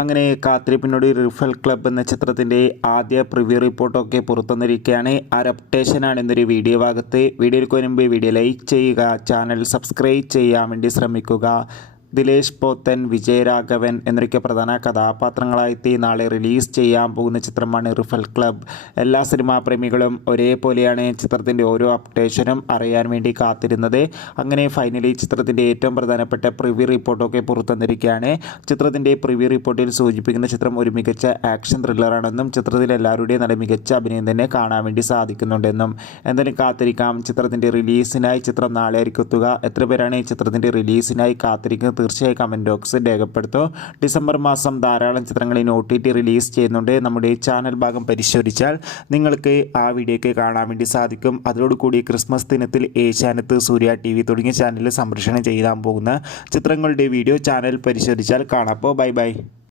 അങ്ങനെ കാത്തിരിപ്പിനോട് റിഫൽ ക്ലബ്ബ് എന്ന ചിത്രത്തിൻ്റെ ആദ്യ പ്രിവ്യൂ റിപ്പോർട്ടൊക്കെ പുറത്തുവന്നിരിക്കുകയാണ്. ആ അപ്ഡേഷനാണ് ഇന്നൊരു വീഡിയോ ഭാഗത്ത്. വീഡിയോയിൽ മുൻപ് വീഡിയോ ലൈക്ക് ചെയ്യുക, ചാനൽ സബ്സ്ക്രൈബ് ചെയ്യാൻ വേണ്ടി ശ്രമിക്കുക. ദിലേഷ് പോത്തൻ, വിജയരാഘവൻ എന്നൊക്കെ പ്രധാന കഥാപാത്രങ്ങളായി നാളെ റിലീസ് ചെയ്യാൻ പോകുന്ന ചിത്രമാണ് റിഫൽ ക്ലബ്ബ്. എല്ലാ സിനിമാ പ്രേമികളും ഒരേപോലെയാണ് ചിത്രത്തിൻ്റെ ഓരോ അപ്ഡേഷനും അറിയാൻ വേണ്ടി കാത്തിരുന്നത്. അങ്ങനെ ഫൈനലി ചിത്രത്തിൻ്റെ ഏറ്റവും പ്രധാനപ്പെട്ട പ്രിവ്യൂ റിപ്പോർട്ടൊക്കെ പുറത്തുവന്നിരിക്കുകയാണ്. ചിത്രത്തിൻ്റെ പ്രിവ്യൂ റിപ്പോർട്ടിൽ സൂചിപ്പിക്കുന്ന ചിത്രം ഒരു മികച്ച ആക്ഷൻ ത്രില്ലറാണെന്നും ചിത്രത്തിൽ എല്ലാവരുടെയും നല്ല മികച്ച അഭിനയം തന്നെ കാണാൻ വേണ്ടി സാധിക്കുന്നുണ്ടെന്നും. എന്തായാലും കാത്തിരിക്കാം. ചിത്രത്തിൻ്റെ റിലീസിനായി ചിത്രം നാളെ ആയിരിക്കും എത്തുക. എത്ര പേരാണ് ഈ ചിത്രത്തിൻ്റെ റിലീസിനായി കാത്തിരിക്കുന്നത്? തീർച്ചയായും കമൻറ്റ് ബോക്സിൽ രേഖപ്പെടുത്തൂ. ഡിസംബർ മാസം ധാരാളം ചിത്രങ്ങളിൽ OTT റിലീസ് ചെയ്യുന്നുണ്ട്. നമ്മുടെ ചാനൽ ഭാഗം പരിശോധിച്ചാൽ നിങ്ങൾക്ക് ആ വീഡിയോയ്ക്ക് കാണാൻ വേണ്ടി സാധിക്കും. അതോടുകൂടി ക്രിസ്മസ് ദിനത്തിൽ ഏഷ്യാനെറ്റ്, സൂര്യ TV തുടങ്ങിയ ചാനലിൽ സംപ്രേഷണം ചെയ്യാൻ പോകുന്ന ചിത്രങ്ങളുടെ വീഡിയോ ചാനൽ പരിശോധിച്ചാൽ കാണാം. അപ്പോൾ ബൈ.